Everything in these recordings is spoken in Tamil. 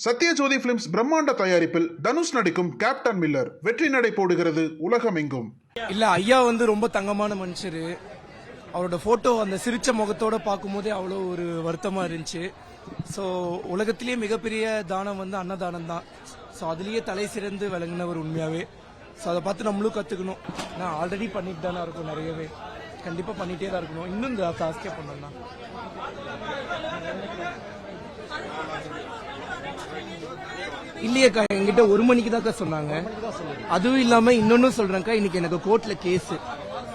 சத்யஜோதி பிலிம்ஸ் பிரம்மாண்ட தயாரிப்பில் தனுஷ் நடிக்கும் கேப்டன் மில்லர் வெற்றி நடை போடுகிறது உலகமெங்கும். இல்ல ஐயா ரொம்ப தங்கமான மனுஷரு. அவரோட போட்டோ அந்த சிரிச்ச முகத்தோட பார்க்கும்போதே அவ்வளோ ஒரு வருத்தமா இருந்துச்சு. ஸோ உலகத்திலேயே மிகப்பெரிய தானம் அன்னதானம் தான். ஸோ அதுலயே தலை சிறந்து விளங்கினவர் உண்மையாவே. ஸோ அதை பார்த்து நம்மளும் கத்துக்கணும். நான் ஆல்ரெடி பண்ணிட்டு தானே இருக்கும், நிறையவே கண்டிப்பா பண்ணிட்டே தான் இருக்கணும். இன்னும் ஜாஸ்தியா பண்ணோம்னா இல்லையக்கா, என்கிட்ட 1 மணிக்கு தான் சொன்னாங்க. அதுவும் இல்லாம இன்னொன்னு சொல்றேன்க்கா, இன்னைக்கு எனக்கு கோர்ட்ல கேஸ்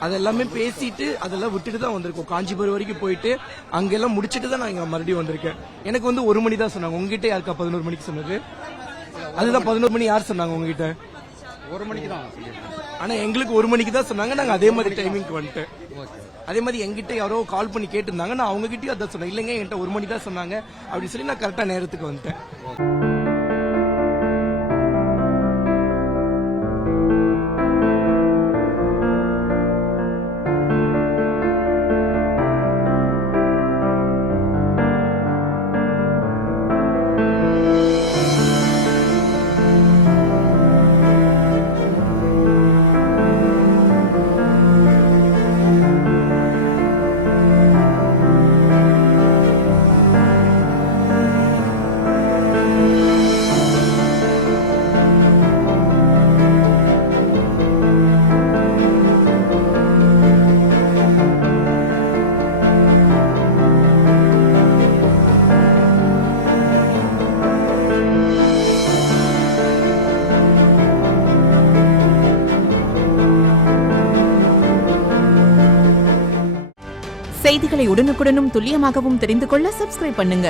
அதெல்லாமே பேசிட்டு அதெல்லாம் விட்டுட்டு தான் வந்திருக்கோம். காஞ்சிபுரம் வரைக்கும் போயிட்டு அங்கெல்லாம் முடிச்சிட்டு தான் நான் இங்க மறுபடியும் வந்திருக்கேன். எனக்கு 1 மணி தான் சொன்னாங்க. உங்ககிட்ட யாருக்கா 11 மணிக்கு சொன்னது? அதுதான் 11 மணி யார் சொன்னாங்க உங்ககிட்ட? 1 மணிக்கு தான். ஆனா எங்களுக்கு 1 மணிக்கு தான் சொன்னாங்க. நாங்க அதே மாதிரி டைமிங்க்கு வந்துட்டேன். அதே மாதிரி எங்கிட்ட யாரோ கால் பண்ணி கேட்டிருந்தாங்க. நான் அவங்க கிட்டயும் அதான் சொன்னேன். இல்லைங்க என்கிட்ட 1 மணி தான் சொன்னாங்க அப்படின்னு சொல்லி நான் கரெக்டா நேரத்துக்கு வந்துட்டேன். செய்திகளை உடனுக்குடனும் துல்லியமாகவும் தெரிந்து கொள்ள சப்ஸ்கிரைப் பண்ணுங்க.